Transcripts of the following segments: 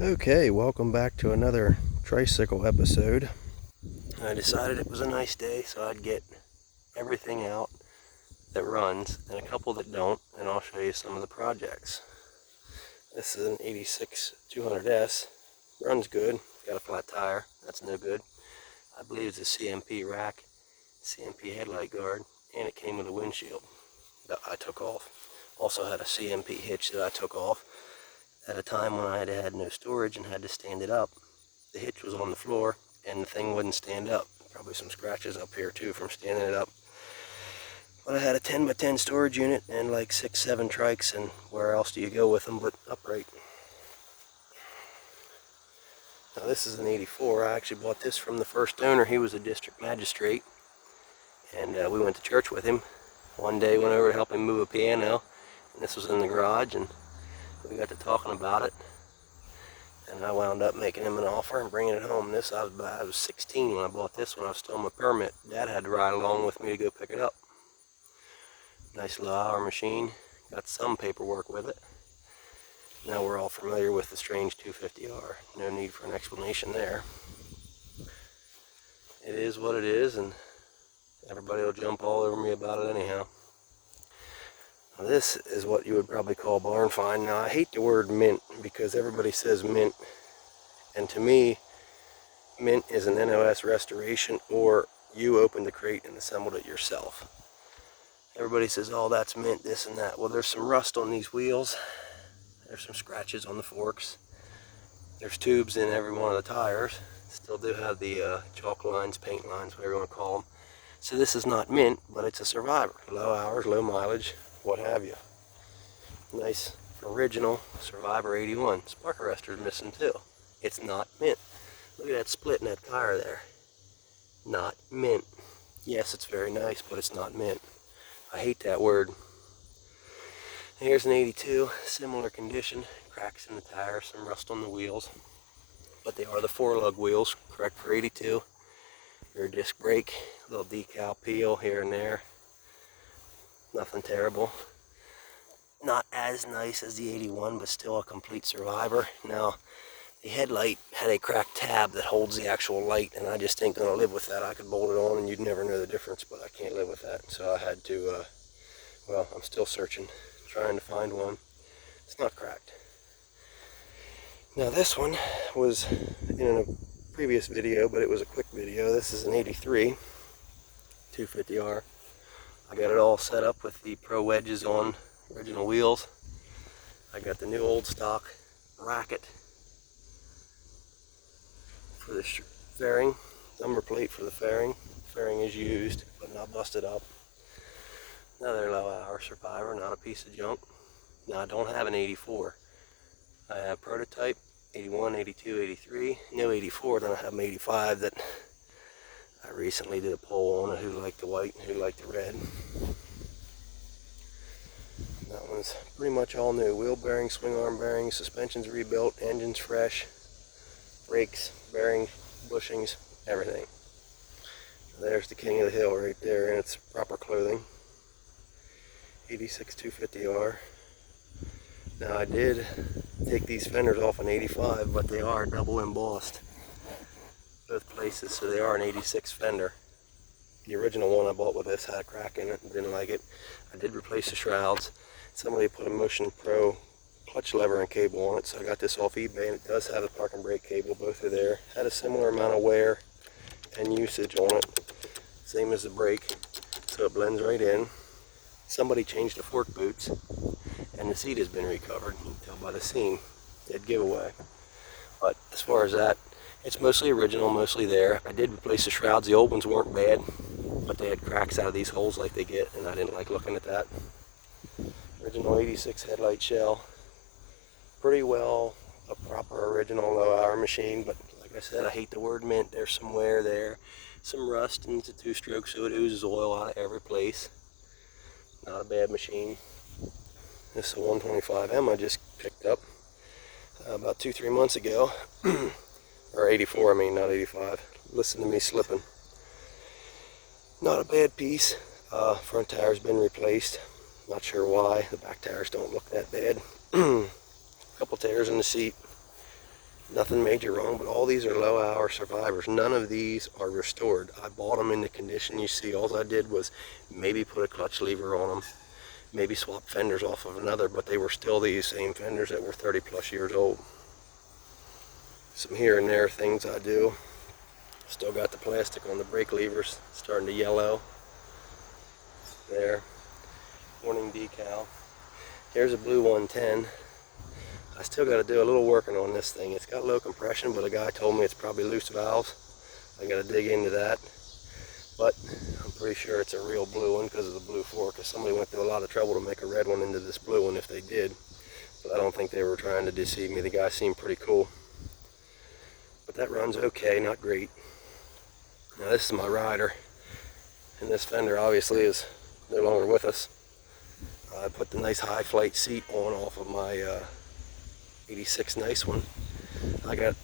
Okay, welcome back to another tricycle episode. I decided it was a nice day, so I'd get everything out that runs and a couple that don't, and I'll show you some of the projects. This is an 86 200S. Runs good. Got a flat tire. That's no good. I believe it's a CMP rack, CMP headlight guard, and it came with a windshield that I took off. Also had a CMP hitch that I took off at a time when I had no storage and had to stand it up. The hitch was on the floor and the thing wouldn't stand up. Probably some scratches up here too from standing it up. But I had a 10 by 10 storage unit and like 6-7 trikes, and where else do you go with them but upright? Now this is an 84. I actually bought this from the first owner. He was a district magistrate, and we went to church with him. One day went over to help him move a piano, and this was in the garage, and we got to talking about it. And I wound up making him an offer and bringing it home. I was 16 when I bought this one. I was still on my permit. Dad had to ride along with me to go pick it up. Nice low hour machine. Got some paperwork with it. Now we're all familiar with the strange 250R. No need for an explanation there. It is what it is, and everybody will jump all over me about it anyhow. Now this is what you would probably call barn find. Now I hate the word mint because everybody says mint, and to me, mint is an NOS restoration, or you opened the crate and assembled it yourself. Everybody says, oh, that's mint, this and that. Well, there's some rust on these wheels. There's some scratches on the forks. There's tubes in every one of the tires. Still do have the chalk lines, paint lines, whatever you want to call them. So this is not mint, but it's a survivor. Low hours, low mileage, what have you. Nice original Survivor 81. Spark arrestor is missing too. It's not mint. Look at that split in that tire there. Not mint. Yes, it's very nice, but it's not mint. I hate that word. Here's an 82, similar condition. Cracks in the tire, some rust on the wheels. But they are the 4-lug wheels, correct for 82. Rear disc brake, little decal peel here and there. Nothing terrible. Not as nice as the 81, but still a complete survivor. Now, the headlight had a cracked tab that holds the actual light, and I just ain't gonna live with that. I could bolt it on and you'd never know the difference, but I can't live with that. So I had to, well, I'm still searching, trying to find one. It's not cracked. Now this one was in a previous video, but it was a quick video. This is an 83 250R. I got it all set up with the Pro wedges on, original wheels. I got the new old stock bracket for the fairing, number plate for the fairing. Fairing is used, but not busted up. Another low hour survivor, not a piece of junk. Now I don't have an 84. I have prototype 81, 82, 83. No 84, then I have an 85 that I recently did a poll on who liked the white and who liked the red. That one's pretty much all new. Wheel bearings, swing arm bearings, suspensions rebuilt, engines fresh, brakes, bearings, bushings, everything. There's the king of the hill right there in its proper clothing. 86 250R. Now I did take these fenders off an 85, but they are double embossed both places, so they are an 86 fender. The original one I bought with this had a crack in it and didn't like it. I did replace the shrouds. Somebody put a Motion Pro clutch lever and cable on it, so I got this off eBay, and it does have a park and brake cable. Both are there. Had a similar amount of wear and usage on it, same as the brake, so it blends right in. Somebody changed the fork boots, and the seat has been recovered. You can tell by the seam. Dead giveaway. But as far as that, it's mostly original, mostly there. I did replace the shrouds. The old ones weren't bad, but they had cracks out of these holes like they get, and I didn't like looking at that. Original 86 headlight shell. Pretty well a proper original low hour machine, but like I said, I hate the word mint. There's some wear there, some rust, and it's a 2-stroke, so it oozes oil out of every place. Not a bad machine. This is a 125M I just picked up about 2-3 months ago. Or 84, I mean, not 85. Listen to me slipping. Not a bad piece. Front tire's been replaced. Not sure why. The back tires don't look that bad. Couple tears in the seat. Nothing major wrong, but all these are low hour survivors. None of these are restored. I bought them in the condition you see. All I did was maybe put a clutch lever on them, maybe swap fenders off of another, but they were still these same fenders that were 30 plus years old. Some here and there things I do. Still got the plastic on the brake levers, starting to yellow. There. Warning decal. Here's a blue 110. I still got to do a little working on this thing. It's got low compression, but a guy told me it's probably loose valves. I got to dig into that. But I'm pretty sure it's a real blue one because of the blue fork. Because somebody went through a lot of trouble to make a red one into this blue one if they did. But I don't think they were trying to deceive me. The guy seemed pretty cool. But that runs okay, not great. Now this is my rider. And this fender obviously is no longer with us. I put the nice high flight seat on off of my 86 nice one. I got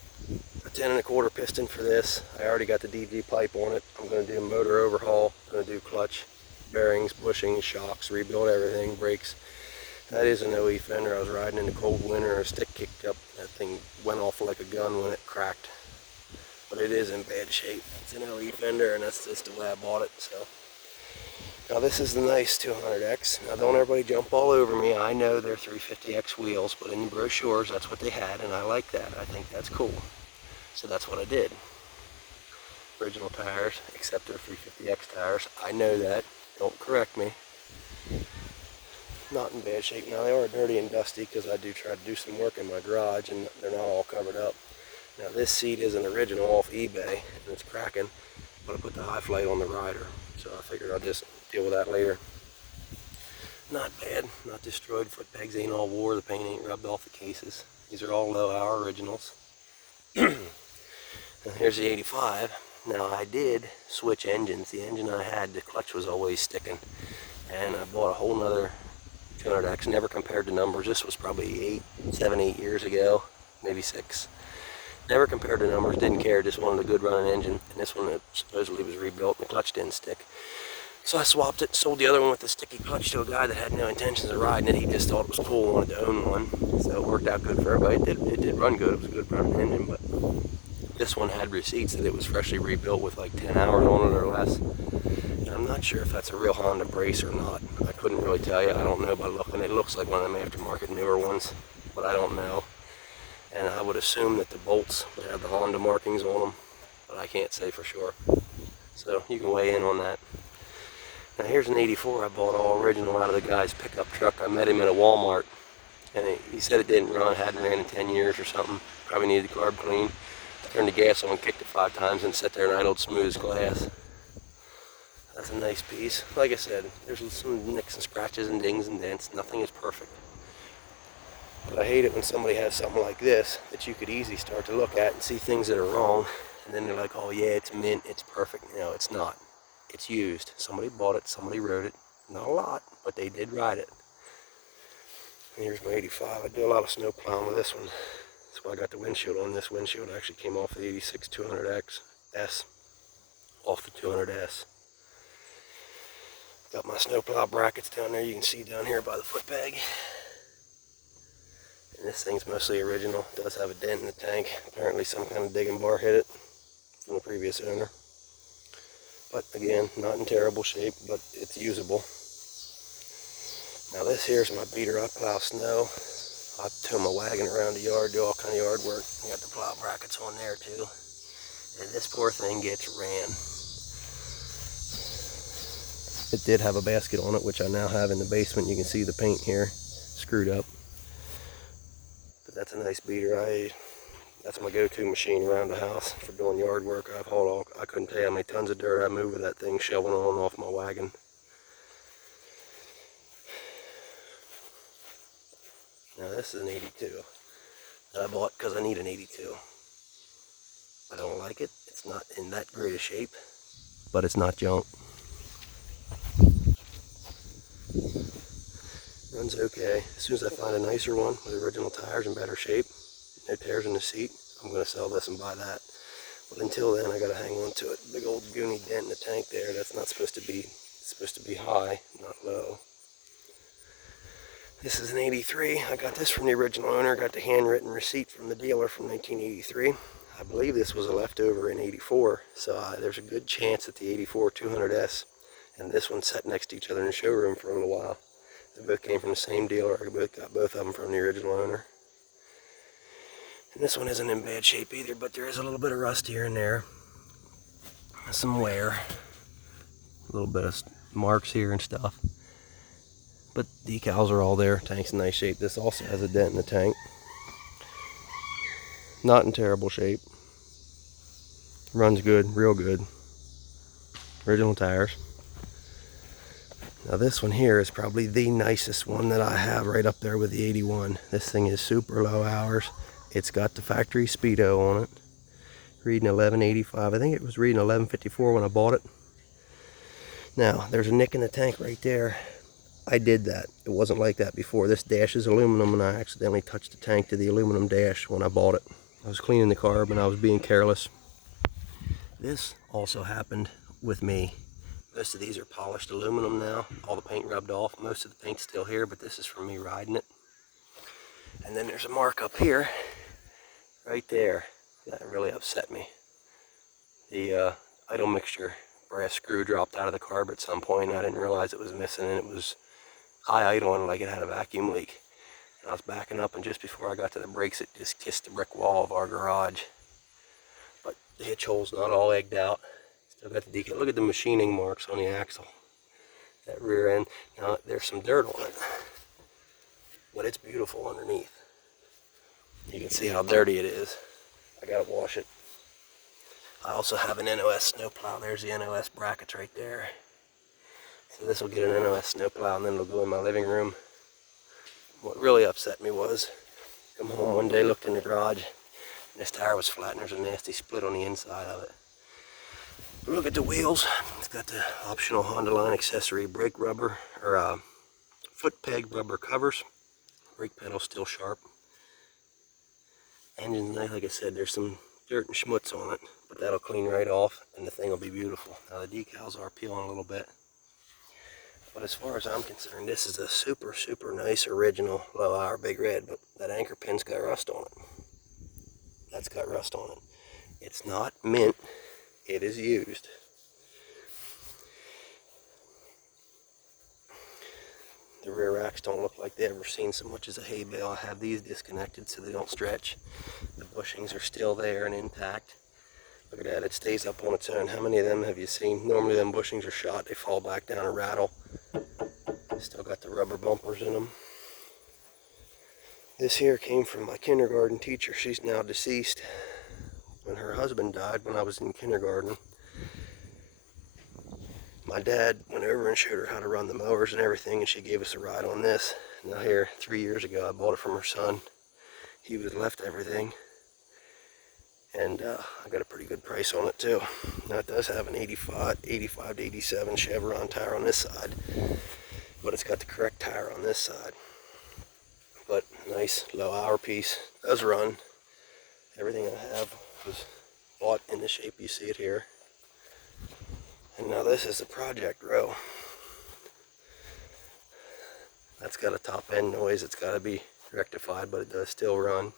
a 10 1/4 piston for this. I already got the DG pipe on it. I'm going to do a motor overhaul. I'm going to do clutch, bearings, bushings, shocks, rebuild everything, brakes. That is an OE fender. I was riding in the cold winter, a stick kicked up. That thing went off like a gun when it cracked. But it is in bad shape. It's an OE fender, and that's just the way I bought it. So now this is the nice 200X. Now don't everybody jump all over me. I know they're 350X wheels, but in the brochures that's what they had, and I like that. I think that's cool. So that's what I did. Original tires, except they're 350X tires. I know that. Don't correct me. Not in bad shape. Now they are dirty and dusty because I do try to do some work in my garage and they're not all covered up. Now this seat is an original off eBay and it's cracking, but I put the high flight on the rider. So I figured I'll just deal with that later. Not bad, not destroyed. Foot pegs ain't all wore, the paint ain't rubbed off the cases. These are all low hour originals. And here's the 85. Now I did switch engines. The engine I had, the clutch was always sticking. And I bought a whole nother 200X, never compared the numbers. This was probably 7, 8 years ago, maybe 6. Never compared the numbers, didn't care, just wanted a good running engine. And this one supposedly was rebuilt and the clutch didn't stick. So I swapped it, sold the other one with the sticky clutch to a guy that had no intentions of riding it. He just thought it was cool and wanted to own one. So it worked out good for everybody. It did run good, it was a good running engine, but this one had receipts that it was freshly rebuilt with like 10 hours on it or less. And I'm not sure if that's a real Honda brace or not. I couldn't really tell you. I don't know by looking. It looks like one of them aftermarket newer ones, but I don't know. And I would assume that the bolts would have the Honda markings on them, but I can't say for sure. So you can weigh in on that. Now here's an 84 I bought all original out of the guy's pickup truck. I met him at a Walmart, and he said it didn't run, hadn't ran in 10 years or something. Probably needed the carb clean. Turned the gas on, kicked it 5 times, and sat there and idled smooth as glass. That's a nice piece. Like I said, there's some nicks and scratches and dings and dents. Nothing is perfect. But I hate it when somebody has something like this that you could easily start to look at and see things that are wrong, and then they're like, oh yeah, it's mint, it's perfect. No, it's not. It's used. Somebody bought it, somebody rode it. Not a lot, but they did ride it. And here's my 85. I do a lot of snow plowing with this one. That's why I got the windshield on. This windshield actually came off the 86 200X S, off the 200S. Got my snowplow brackets down there. You can see down here by the foot peg. And this thing's mostly original. It does have a dent in the tank. Apparently some kind of digging bar hit it from the previous owner. But again, not in terrible shape, but it's usable. Now this here's my beater. I plow snow. I tow my wagon around the yard, do all kind of yard work. I got the plow brackets on there too. And this poor thing gets ran. It did have a basket on it, which I now have in the basement. You can see the paint here, screwed up. But that's a nice beater. That's my go-to machine around the house for doing yard work. I've hauled all, I couldn't tell you how many tons of dirt I moved with that thing shoveling on and off my wagon. Now this is an 82 that I bought because I need an 82. I don't like it. It's not in that great a shape, but it's not junk. Runs okay. As soon as I find a nicer one with original tires in better shape, no tears in the seat, I'm going to sell this and buy that. But until then, I got to hang on to it. Big old goony dent in the tank there. That's not supposed to be. It's supposed to be high, not low. This is an 83. I got this from the original owner. Got the handwritten receipt from the dealer from 1983. I believe this was a leftover in 84. So there's a good chance that the 84 200S and this one sat next to each other in the showroom for a little while. They both came from the same dealer. I both got both of them from the original owner. And this one isn't in bad shape either, but there is a little bit of rust here and there. Some wear. A little bit of marks here and stuff. But decals are all there. Tank's in nice shape. This also has a dent in the tank. Not in terrible shape. Runs good, real good. Original tires. Now this one here is probably the nicest one that I have, right up there with the 81. This thing is super low hours. It's got the factory speedo on it. Reading 1185. I think it was reading 1154 when I bought it. Now there's a nick in the tank right there. I did that. It wasn't like that before. This dash is aluminum, and I accidentally touched the tank to the aluminum dash when I bought it. I was cleaning the carb and I was being careless. This also happened with me. Most of these are polished aluminum now. All the paint rubbed off. Most of the paint's still here, but this is from me riding it. And then there's a mark up here, right there. That really upset me. The idle mixture brass screw dropped out of the carb at some point, and I didn't realize it was missing, and it was high idling like it had a vacuum leak. And I was backing up, and just before I got to the brakes, it just kissed the brick wall of our garage. But the hitch hole's not all egged out. Still got the decal. Look at the machining marks on the axle. That rear end. Now there's some dirt on it, but it's beautiful underneath. You can see how dirty it is. I gotta wash it. I also have an NOS snowplow. There's the NOS brackets right there. So this will get an NOS snowplow, and then it'll go in my living room. What really upset me was, come home one day, looked in the garage, and this tire was flat, and there's a nasty split on the inside of it. Look at the wheels. It's got the optional Honda line accessory brake rubber, or foot peg rubber covers. Brake pedal still sharp. Engine's nice. Like I said, there's some dirt and schmutz on it, but that'll clean right off, and the thing will be beautiful. Now the decals are peeling a little bit. But as far as I'm concerned, this is a super, super nice original low hour Big Red, but that anchor pin's got rust on it. That's got rust on it. It's not mint, it is used. The rear racks don't look like they've ever seen so much as a hay bale. I have these disconnected so they don't stretch. The bushings are still there and intact. Look at that, it stays up on its own. How many of them have you seen? Normally them bushings are shot, they fall back down and rattle. Still got the rubber bumpers in them. This here came from my kindergarten teacher. She's now deceased. When her husband died when I was in kindergarten, my dad went over and showed her how to run the mowers and everything, and she gave us a ride on this. Now here, 3 years ago, I bought it from her son. He was left everything. And I got a pretty good price on it too. Now it does have an 85 to 87 Chevron tire on this side, but it's got the correct tire on this side. But nice low hour piece, does run. Everything I have was bought in the shape you see it here. And now this is the Project Row. That's got a top end noise, it's got to be rectified, but it does still run.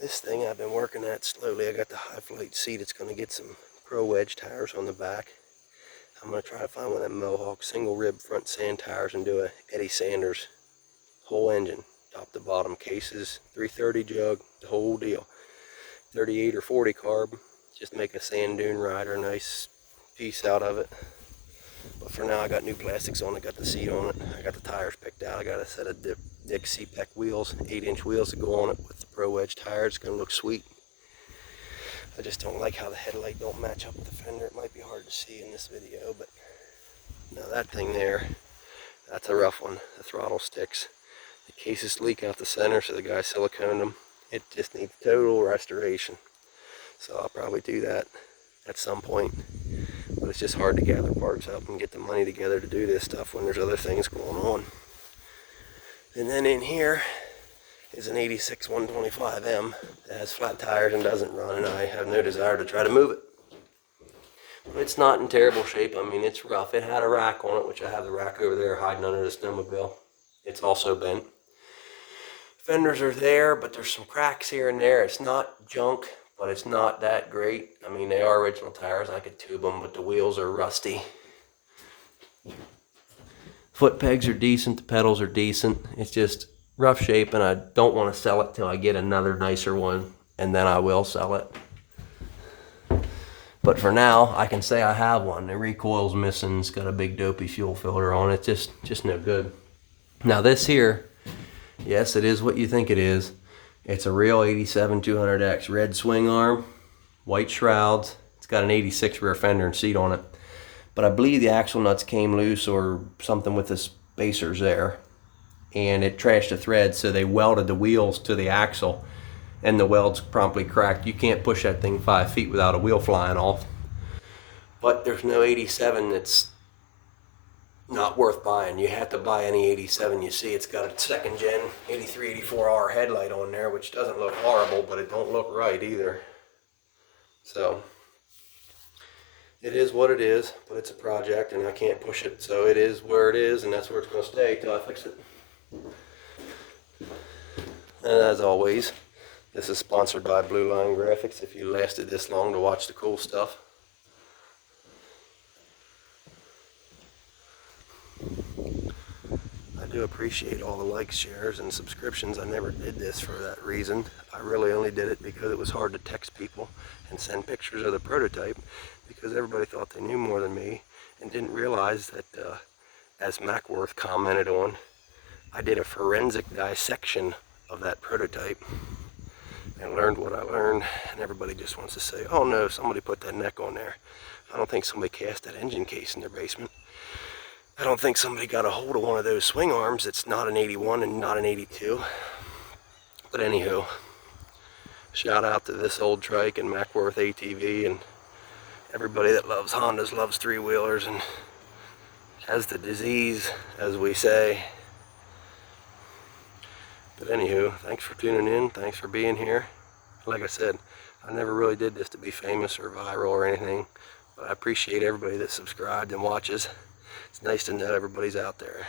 This thing I've been working at slowly. I got the high flight seat. It's going to get some Pro Wedge tires on the back. I'm going to try to find one of them Mohawk single rib front sand tires and do a Eddie Sanders whole engine, top to bottom, cases, 330 jug, the whole deal. 38 or 40 carb, just make a sand dune rider, nice piece out of it. But for now I got new plastics on it, got the seat on it, I got the tires picked out, I got a set of Dick C-Pec wheels, 8-inch wheels to go on it with the Pro Wedge tires. It's going to look sweet. I just don't like how the headlight don't match up with the fender. It might be hard to see in this video, but now that thing there, that's a rough one. The throttle sticks. The cases leak out the center, so the guy siliconed them. It just needs total restoration. So I'll probably do that at some point. But it's just hard to gather parts up and get the money together to do this stuff when there's other things going on. And then in here is an 86 125M that has flat tires and doesn't run, and I have no desire to try to move it. But it's not in terrible shape. I mean, it's rough. It had a rack on it, which I have the rack over there hiding under the snowmobile. It's also bent. Fenders are there, but there's some cracks here and there. It's not junk, but it's not that great. I mean, they are original tires. I could tube them, but the wheels are rusty. Foot pegs are decent. The pedals are decent. It's just rough shape, and I don't want to sell it till I get another nicer one, and then I will sell it. But for now, I can say I have one. The recoil's missing. It's got a big dopey fuel filter on it. Just no good. Now this here, yes, it is what you think it is. It's a real 87 200X red swing arm, white shrouds. It's got an 86 rear fender and seat on it. But I believe the axle nuts came loose or something with the spacers there, and it trashed the thread, so they welded the wheels to the axle, and the welds promptly cracked. You can't push that thing 5 feet without a wheel flying off. But there's no 87 that's not worth buying. You have to buy any 87 you see. It's got a second gen 83 84R headlight on there, which doesn't look horrible, but it don't look right either. So it is what it is, but it's a project and I can't push it, so it is where it is, and that's where it's going to stay till I fix it. And as always, this is sponsored by Blue Line Graphics. If you lasted this long to watch the cool stuff. I do appreciate all the likes, shares, and subscriptions. I never did this for that reason. I really only did it because it was hard to text people and send pictures of the prototype, because everybody thought they knew more than me and didn't realize that, as Mackworth commented on, I did a forensic dissection of that prototype and learned what I learned, and everybody just wants to say, oh no, somebody put that neck on there. I don't think somebody cast that engine case in their basement. I don't think somebody got a hold of one of those swing arms. It's not an 81 and not an 82. But anywho, shout out to this old trike and Mackworth ATV, and everybody that loves Hondas loves three-wheelers and has the disease, as we say. But anywho, thanks for tuning in. Thanks for being here. Like I said, I never really did this to be famous or viral or anything, but I appreciate everybody that subscribed and watches. It's nice to know everybody's out there.